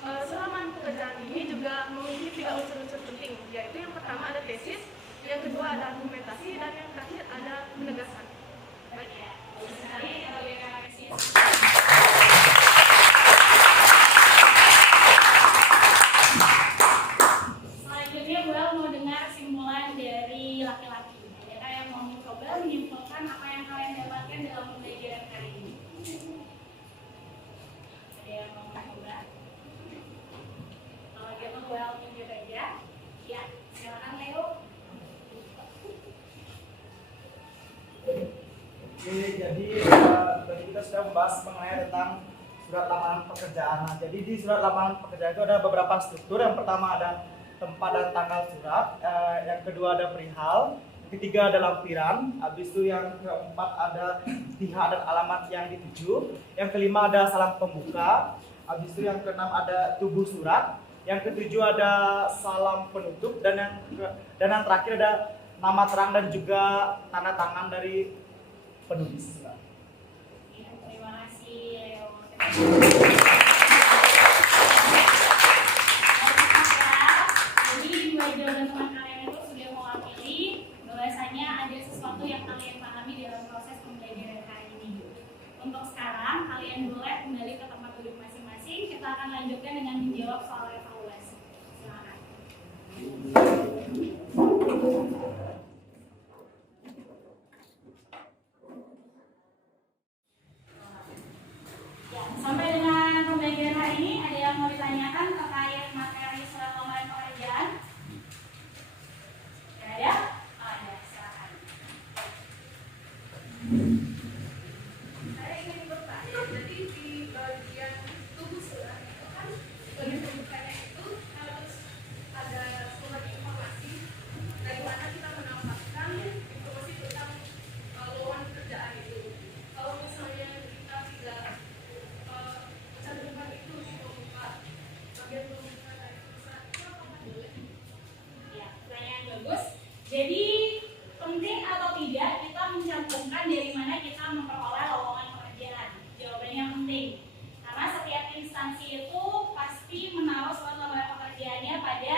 surat lamaran pekerjaan ini juga memiliki 3 unsur-unsur penting, yaitu yang pertama ada tesis, yang kedua ada argumentasi, dan yang terakhir ada penegasan. Baik ya. Selanjutnya gue mau dengar simpulan dari laki-laki. Adakah yang mau mencoba menyimpulkan apa yang kalian dapatkan dalam pembelajaran hari ini? Ada yang mau mencoba? Kalau gitu gue tunjuk aja. Ya, silakan Leo. Oke, jadi tadi kita sudah membahas mengenai tentang surat lamaran pekerjaan. Nah, jadi di surat lamaran pekerjaan itu ada beberapa struktur. Yang pertama ada tempat dan tanggal surat, yang kedua ada perihal, yang ketiga ada lampiran, habis itu yang keempat ada pihak dan alamat yang dituju, yang kelima ada salam pembuka, habis itu yang keenam ada tubuh surat, yang ketujuh ada salam penutup, dan yang terakhir ada nama terang dan juga tanda tangan dari penulis. Ya, terima kasih Leo. Jadi dua jawaban teman kalian itu sudah mewakili bahwasanya ada sesuatu yang kalian pahami dalam proses pembelajaran hari ini. Untuk sekarang kalian boleh kembali ke tempat duduk masing-masing. Kita akan lanjutkan dengan menjawab soal evaluasi. Silakan. Ya, sampai dengan pembelajaran hari ini ada yang mau ditanyakan terkait materi surat lamaran pekerjaan? Tidak ada? Oh, ada, silakan. Saya ingin bertanya, jadi di bagian tubuh surat itu kan bagian pembukanya itu harus ada sumber informasi dari mana kita mendapatkan informasi tentang lowongan pekerjaan itu. Kalau misalnya kita tidak cantumkan itu di pembuka, bagian pembuka dari surat itu apakah boleh? Ya, pertanyaan bagus. Jadi penting atau tidak kita mencantumkan dari mana kita memperoleh lowongan pekerjaan? Jawabannya penting. Karena setiap instansi itu pasti menaruh surat lamaran pekerjaannya pada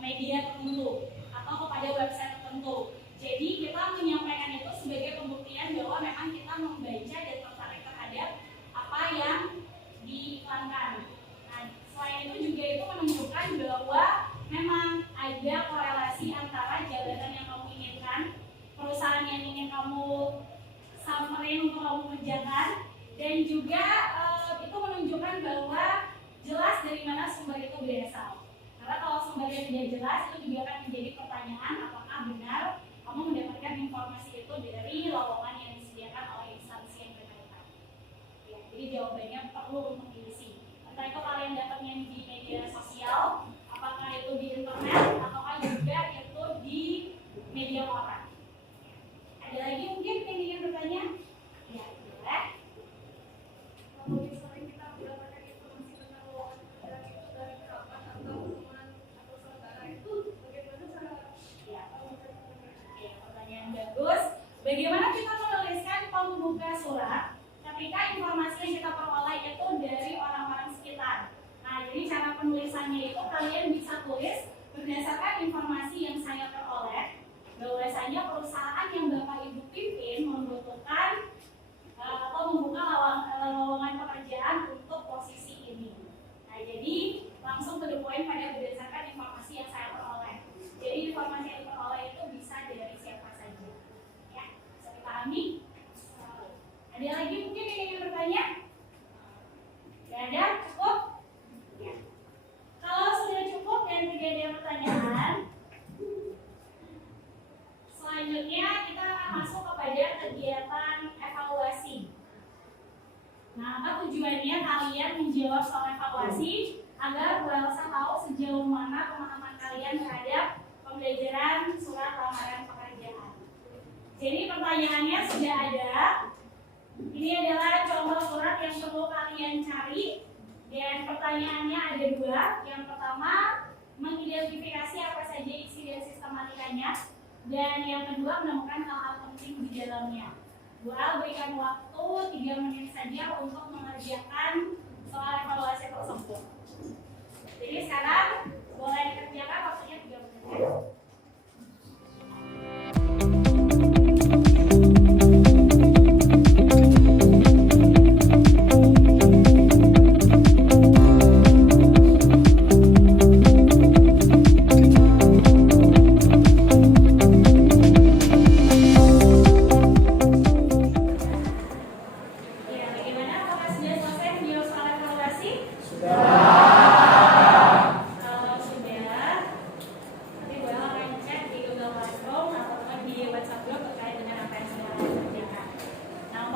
media tertentu atau kepada website tertentu. Jadi kita menyampaikan itu sebagai pembuktian bahwa memang kita membaca dan tertarik terhadap apa yang diiklankan. Nah, selain itu juga itu menunjukkan bahwa memang ada korelasi antara jabatan yang kamu inginkan, perusahaan yang ingin kamu samperin untuk kamu kerjakan, dan juga itu menunjukkan bahwa jelas dari mana sumber itu berasal. Karena kalau sumbernya tidak jelas, itu juga akan menjadi pertanyaan apakah benar kamu mendapatkan informasi itu dari lowongan yang disediakan oleh instansi yang berkaitan. Ya, jadi jawabannya perlu untuk diisi. Entah itu kalian dapatnya di media sosial, apakah apakah itu di internet ataukah juga itu di media koran. Ada lagi mungkin yang ingin bertanya? Ya, boleh. Kalau misalnya kita mendapatkan informasi tentang lowongan pekerjaan itu dari kapan atau teman atau saudara itu bagaimana cara Ya, pertanyaan bagus. Bagaimana kita menuliskan pembuka surat ketika informasi yang kita peroleh itu dari orang-orang sekitar? Nah, jadi cara penulisannya itu kalian bisa tulis berdasarkan informasi yang saya peroleh. Bahwasanya perusahaan yang Bapak Ibu pimpin membutuhkan atau membuka lowongan pekerjaan untuk posisi ini. Nah, jadi langsung to the point pada berdasarkan informasi yang saya peroleh. Jadi informasi yang diperoleh itu bisa dari siapa saja. Ya, bisa dipahami? Ada lagi mungkin yang ingin bertanya? Tidak ada? Cukup? Ya. Kalau sudah cukup dan tidak ada pertanyaan, selanjutnya kita akan masuk kepada kegiatan evaluasi. Nah, apa tujuannya kalian menjawab soal evaluasi agar Bu Elsa tahu sejauh mana pemahaman kalian terhadap pembelajaran surat lamaran pekerjaan. Jadi pertanyaannya sudah ada. Ini adalah contoh surat yang perlu kalian cari. Dan pertanyaannya ada dua. Yang pertama, mengidentifikasi apa saja isi dan sistematikanya. Dan yang kedua, menemukan hal-hal penting di dalamnya. Bu Al berikan waktu 3 menit saja untuk mengerjakan soal evaluasi tersebut. Jadi sekarang boleh dikerjakan, waktunya 3 menit.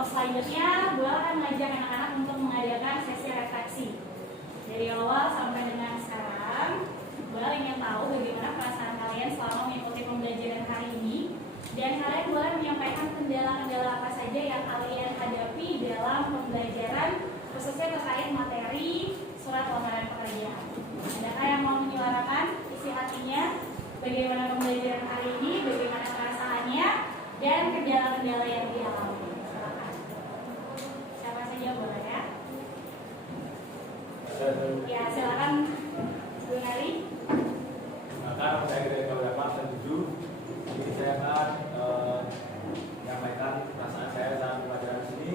Selanjutnya, Bu akan mengajak anak-anak untuk mengadakan sesi refleksi. Dari awal sampai dengan sekarang, Bu ingin tahu bagaimana perasaan kalian selama mengikuti pembelajaran hari ini. Dan kalian boleh menyampaikan kendala-kendala apa saja yang kalian hadapi dalam pembelajaran, khususnya terkait materi surat lamaran pekerjaan. Adakah yang mau menyuarakan isi hatinya, bagaimana pembelajaran hari ini, bagaimana perasaannya, dan kendala-kendala yang dialami? Boleh ya? Ya, silakan Bu Nari. Maka saya dari Kabupaten dan 7, jadi saya akan menyampaikan perasaan saya saat pelajaran di sini.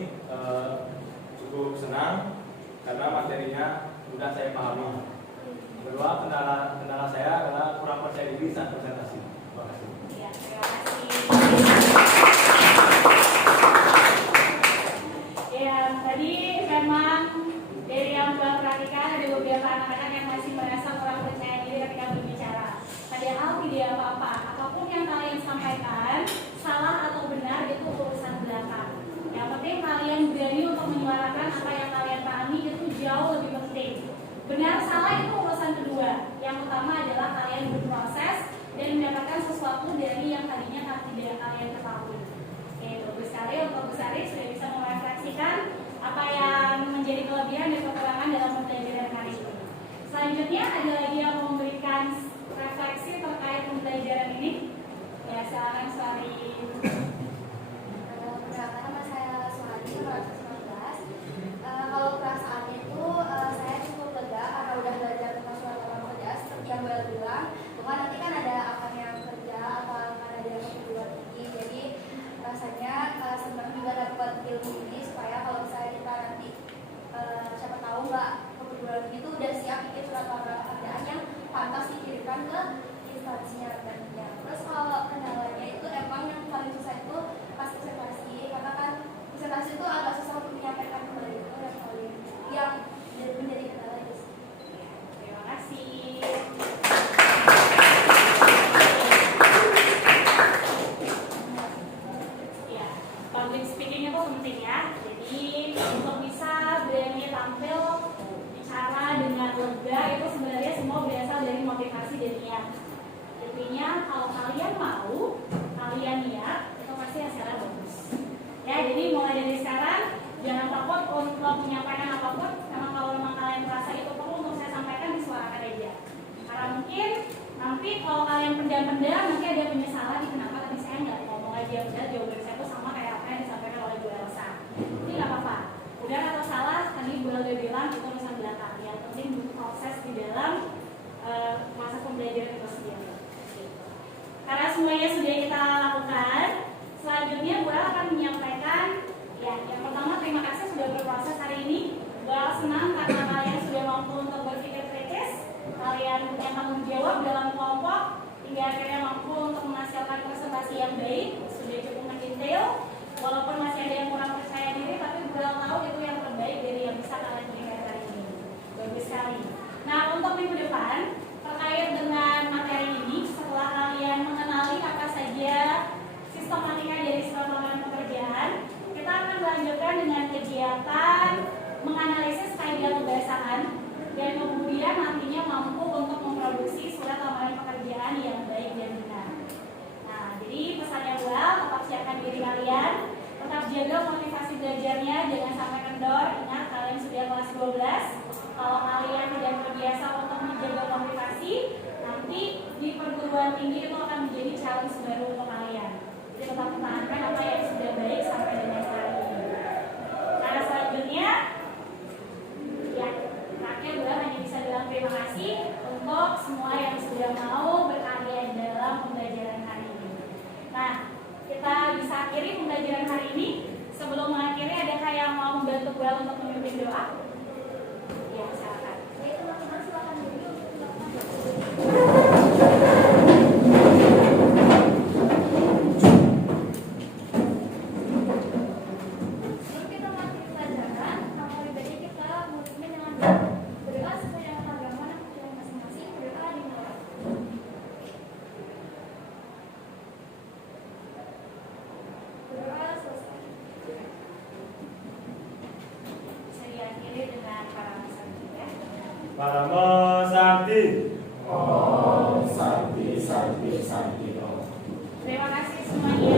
Cukup senang karena materinya sudah saya pahami. Kedua, kendala saya adalah kurang percaya diri saat presentasi. Terima kasih. Ya, terima kasih. Tadi memang dari yang Mbak perhatikan ada beberapa anak-anak yang masih merasa kurang percaya diri ketika berbicara. Padahal tidak apa-apa, apapun yang kalian sampaikan, salah atau benar itu urusan belakang. Yang penting kalian berani untuk menyuarakan apa yang kalian pahami, itu jauh lebih penting. Benar salah itu urusan kedua. Yang utama adalah kalian berproses dan mendapatkan sesuatu dari yang tadinya tidak kalian ketahui. Oke, bagus sekali untuk Bu Sari sudah bisa merefleksikan apa yang menjadi kelebihan dan kekurangan dalam pembelajaran hari ini. Selanjutnya ada lagi yang memberikan refleksi terkait pembelajaran ini. Ya, silakan Suari. Perkenalkan, nama saya Suhadi, 19. Kalau perasaannya itu saya cukup lega karena udah belajar tentang surat lamaran kerja seperti yang Bel bilang. Cuma nanti kan ada akan yang kerja atau akan ada yang perguruan tinggi. Jadi rasanya senang juga dapat ilmu ini supaya kalau misalnya kita nanti siapa tahu nggak ke perguruan tinggi itu udah siap bikin surat lamaran pekerjaan yang pantas nih pendam-pendam nanti ada penyesalan nih kenapa tadi saya nggak ngomong aja, udah jawaban saya tuh sama kayak apa yang disampaikan oleh Bu Elsa. Ini nggak apa-apa, benar atau salah tadi Bu Elsa bilang itu urusan belakang, yang penting proses di dalam proses pembelajaran itu sendiri. Karena semuanya sudah kita lakukan, selanjutnya Bu El akan menyampaikan ya, yang pertama terima kasih sudah berproses hari ini. Bu El senang karena kalian sudah mampu untuk berpikir kritis, kalian punya tanggung jawab dalam kelompok, hingga akhirnya mampu untuk menghasilkan presentasi yang baik, sudah cukup mendetail. Walaupun masih ada yang kurang percaya diri, tapi Bu El tahu itu yang terbaik dari yang bisa kalian berikan hari ini. Bagus sekali. Nah, untuk minggu depan terkait dengan materi ini, setelah kalian mengenali apa saja sistematika dari surat lamaran pekerjaan, kita akan melanjutkan dengan kegiatan menganalisis kaidah kebangsaan dan kemudian nantinya mampu untuk memproduksi surat lamaran pekerjaan yang baik dan benar. Nah, jadi pesannya Bu El, tetap siapkan diri kalian, tetap jaga motivasi belajarnya, jangan sampai kendor. Ingat kalian sudah kelas 12. Kalau kalian tidak terbiasa untuk menjaga motivasi, nanti di perguruan tinggi itu akan menjadi challenge baru untuk kalian. Jadi tetap pertahankan apa yang sudah baik sampai dengan hari ini. Karena selanjutnya, ya, terakhir gue hanya bisa bilang terima kasih untuk semua yang sudah mau berkarya dalam pembelajaran hari ini. Nah, kita bisa akhiri pembelajaran hari ini. Sebelum mengakhiri, adakah yang mau membantu gue untuk memimpin doa? Ya, silakan. Baik, teman-teman silakan duduk. Sebelum kita mengakhiri pelajaran, nama pribadi kita mulai dengan berdoa sesuai dengan agama dan kepercayaan masing-masing. Berdoa dimulai. Berdoa selesai. Bisa diakhiri dengan para peserta ya. Paramo Sakti. Terima kasih semuanya.